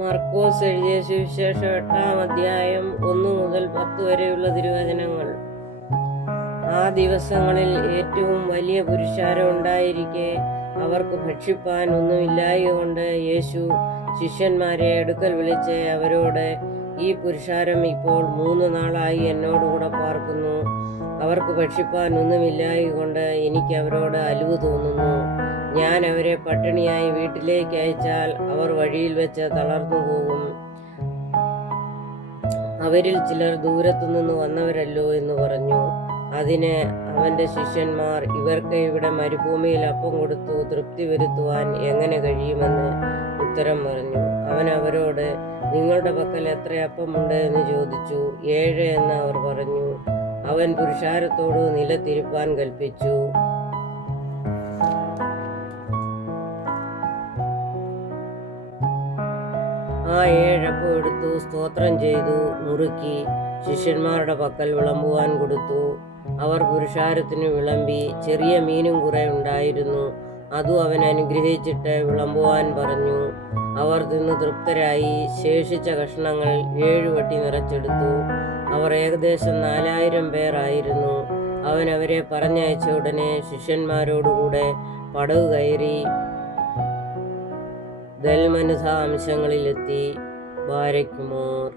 മർക്കോസ് എഴുതിയ സുവിശേഷം 8-ാം അധ്യായം 1 മുതൽ 10 വരെയുള്ള തിരുവചനങ്ങൾ. ആ ദിവസങ്ങളിൽ ഏറ്റവും വലിയ പുരുഷാരം ഉണ്ടായിരിക്കെ അവർക്ക് ഭക്ഷിപ്പാൻ ഒന്നുമില്ലായകൊണ്ട് യേശു ശിഷ്യന്മാരെ അടുക്കൽ വിളിച്ച് അവരോട്, ഈ പുരുഷാരം ഇപ്പോൾ 3 നാളായി എന്നോടുകൂടെ പാർക്കുന്നു. അവർക്ക് ഭക്ഷിപ്പാൻ ഒന്നുമില്ലായകൊണ്ട് എനിക്ക് അവരോട് അലിവ് തോന്നുന്നു. ഞാൻ അവരെ പട്ടിണിയായി വീട്ടിലേക്ക് അയച്ചാൽ അവർ വഴിയിൽ വെച്ച് തളർന്നു പോകും. അവരിൽ ചിലർ ദൂരത്തുനിന്ന് വന്നവരല്ലോ എന്ന് പറഞ്ഞു. അതിന് അവന്റെ ശിഷ്യന്മാർ, ഇവർക്ക് ഇവിടെ മരുഭൂമിയിൽ അപ്പം കൊടുത്തു തൃപ്തി വരുത്തുവാൻ എങ്ങനെ കഴിയുമെന്ന് ഉത്തരം പറഞ്ഞു. അവൻ അവരോട്, നിങ്ങളുടെ പക്കൽ എത്ര അപ്പമുണ്ട് എന്ന് ചോദിച്ചു. 7 എന്ന് അവർ പറഞ്ഞു. അവൻ പുരുഷാരത്തോട് നിലത്തിരിപ്പാൻ കൽപ്പിച്ചു. ആ 7 അപ്പം എടുത്തു, സ്തോത്രം ചെയ്തു, നുറുക്കി ശിഷ്യന്മാരുടെ പക്കൽ വിളമ്പുവാൻ കൊടുത്തു. അവർ പുരുഷാരത്തിന് വിളമ്പി. ചെറിയ മീനും കുറെ ഉണ്ടായിരുന്നു. അതും അവൻ അനുഗ്രഹിച്ചിട്ട് വിളമ്പുവാൻ പറഞ്ഞു. അവർ തിന്ന് തൃപ്തരായി. ശേഷിച്ച കഷ്ണങ്ങൾ 7 വട്ടി നിറച്ചെടുത്തു. അവർ ഏകദേശം 4000 പേർ ആയിരുന്നു. അവൻ അവരെ പറഞ്ഞയച്ച ഉടനെ ശിഷ്യന്മാരോടുകൂടെ പടവ് കയറി ദൽമനുഥ അംശങ്ങളിലെത്തി. ബാരക്കുമോർ.